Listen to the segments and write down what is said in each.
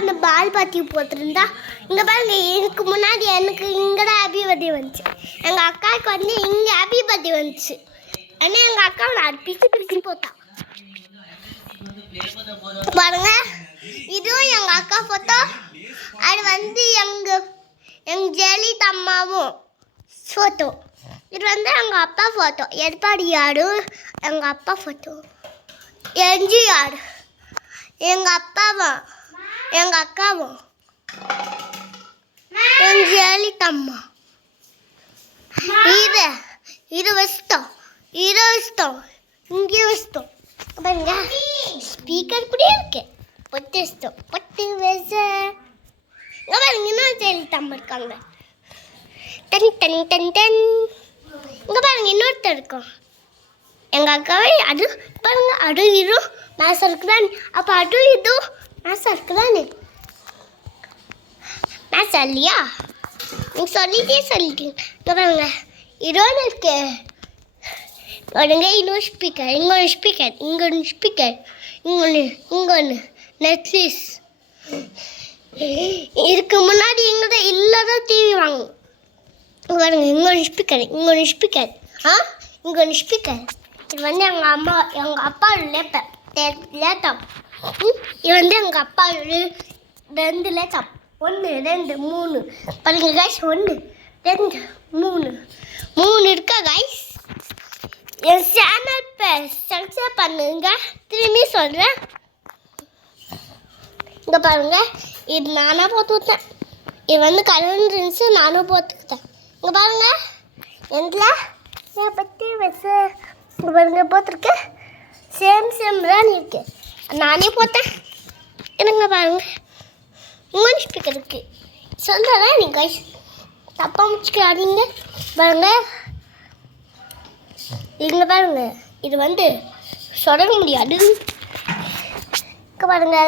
அந்த பால் பாத்தி போட்டிருந்தா இங்கே பாருங்க, இதுக்கு முன்னாடி எனக்கு இங்கே தான் ஹாப்பி பர்த்டே வந்துச்சு, எங்கள் அக்காவுக்கு வந்து இங்கே ஹாப்பி பர்த்டே வந்துச்சு. ஆனால் எங்கள் அக்கா நான் பிச்சு போட்டான் பாருங்க. இதுவும் எங்கள் அக்கா ஃபோட்டோ, அது வந்து எங்கள் ஜெயலலிதாம்மாவும் ஃபோட்டோ. இது வந்து எங்கள் அப்பா ஃபோட்டோ, எடப்பாடியார் எங்கள் அப்பா ஃபோட்டோ, எம்ஜிஆர் எங்கள் அப்பாவும் எங்கள் அக்காவும், எங்கள் ஜெயலலிதாம்மா. இது வச்சிட்டோம், இங்கே வச்சிட்டோம் பாருங்க. ஸ்பீக்கர் இப்படியே இருக்கு, பொட்டு வச்சிட்டோம், பொட்டு வச்ச இங்கே பாருங்க. இன்னொரு ஜெயலலிதாம்மா இருக்காங்க, டன் டன் டன் டன். இங்கே பாருங்க இன்னொருத்தர் இருக்கும் எங்கள் அக்காவே. அது பாருங்க, அது இதுவும் மேசம் இருக்குதானே, அப்போ அது இதுவும் மேசம் இருக்குதானே, மேசம் இல்லையா? நீங்கள் சொல்லிட்டீங்க. இங்கே பாருங்க இதோடு இருக்கு பாருங்க. இன்னொரு ஸ்பீக்கர், இங்கே ஒரு ஸ்பீக்கர், இங்கே ஒன்று ஸ்பீக்கர், இங்கே ஒன்று நெட்ஃப்ளிக்ஸ். இதுக்கு முன்னாடி எங்கிட்ட இல்லைதான் டிவி வாங்கும் பாருங்க. இங்கே ஒரு ஸ்பீக்கர், இங்கே ஒன்று ஸ்பீக்கர், இங்கே ஒன்று ஸ்பீக்கர். இது வந்து எங்கள் அப்பா லேப்டாப். இது வந்து எங்கள் அப்பா 2 லேப்டாப், 1 2 3 பாருங்க கைஸ். 1 2 3 இருக்கா கைஸ். என் சேனல் பேர் சப்ஸ்கிரைப் பண்ணுங்க. திரும்பி சொல்கிறேன். இங்கே பாருங்க, இது நானாக போட்டு விட்டேன். இது வந்து கலந்து இருந்துச்சு, நானும் போட்டுக்கிட்டேன். இங்கே பாருங்க, எந்தில் பற்றி வச்சு இங்கே பாருங்க போட்டிருக்கு. சேம் தான் இருக்கு, நானே போட்டேன். என்னங்க பாருங்க, இங்கே ஸ்பீக்கர் இருக்கு. சொல்கிறதா நீங்கள் கைஸ், தப்பாக முடிச்சுக்காதீங்க. பாருங்க இங்கே பாருங்க, இது வந்து சொடங்க முடியாது. இங்கே பாருங்க,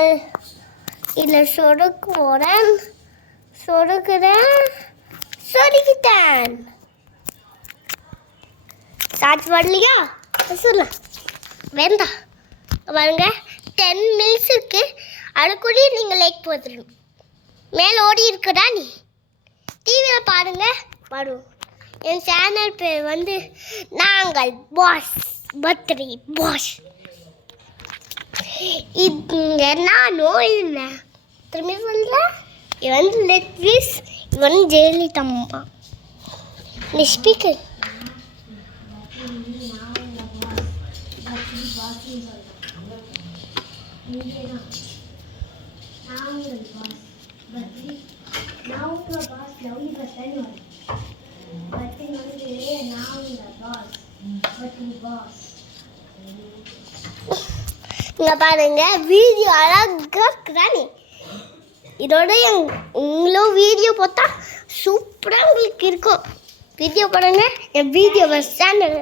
இதில் சொருக்கிட்டேன். சார்ஜ் வரலையா சொல்லலாம் வேண்டாம். பாருங்க 10 மினிட்ஸ் இருக்கு, அதுக்குள்ளே நீங்கள் லைக் போட்டுடணும். மேலே ஓடி இருக்குடா நீ டிவியில் பாருங்க வரும். என் சேனல் பேர் வந்து நாங்கள் பாஸ் பர்த்டே பாஸ். இங்கே நானும் இல்லை, திரும்பி சொல்கிறேன். இது வந்து நெட்ஃப்ளிக்ஸ், இது வந்து ஜெயலலிதாம்மா. இந்த ஸ்பீக்கர் இங்கே பாருங்க, வீடியோ அழகாக இருக்குதானே. இதோட உங்களும் வீடியோ போட்டால் சூப்பராக உங்களுக்கு இருக்கும். வீடியோ பாருங்க, என் வீடியோ சேனல்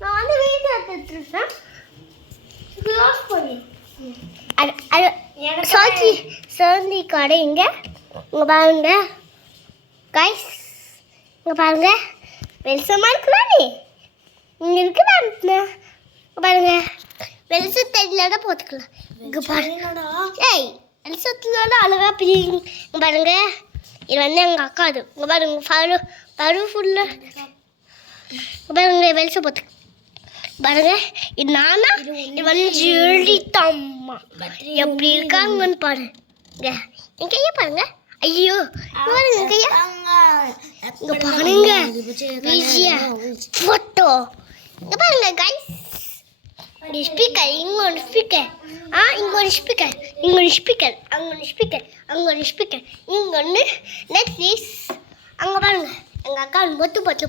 நான் வந்து வீடியோ எடுத்துருக்கேன். சோந்தி கடை இங்கே பாருங்க கைஸ். இங்கே பாருங்க வெளிச்சமாக இருக்குதானே, இங்கே இருக்குதா பாருங்க. வெளிச்சம் தெரியலன்னா போட்டுக்கலாம். இங்கே பாருங்க, வெளிச்சத்துல அழகா பிரிங்க. இங்கே பாருங்க, இது வந்து எங்கள் அக்கா. அது இங்கே பாருங்க பரு ஃபுல்லாக பாருங்க வெளிச்சம் போட்டு பாருங்க. இது நானா, இது வந்து ஜெயலலிதாம்மா எப்படி இருக்காங்கன்னு பாருங்க. என் கையை பாருங்க. ஐயோ பாருங்க கையா, இங்க பாருங்க போட்டோ. இங்க பாருங்க கைஸ், ஸ்பீக்கர், இங்க ஒரு ஸ்பீக்கர், இங்க ஒரு ஸ்பீக்கர், இங்க ஒரு ஸ்பீக்கர், அங்க ஒரு ஸ்பீக்கர், அங்க ஒரு ஸ்பீக்கர், இங்க ஒன்று நெட்ஃப்ளிக்ஸ். அங்கே பாருங்க எங்கள் அக்கா பொட்டு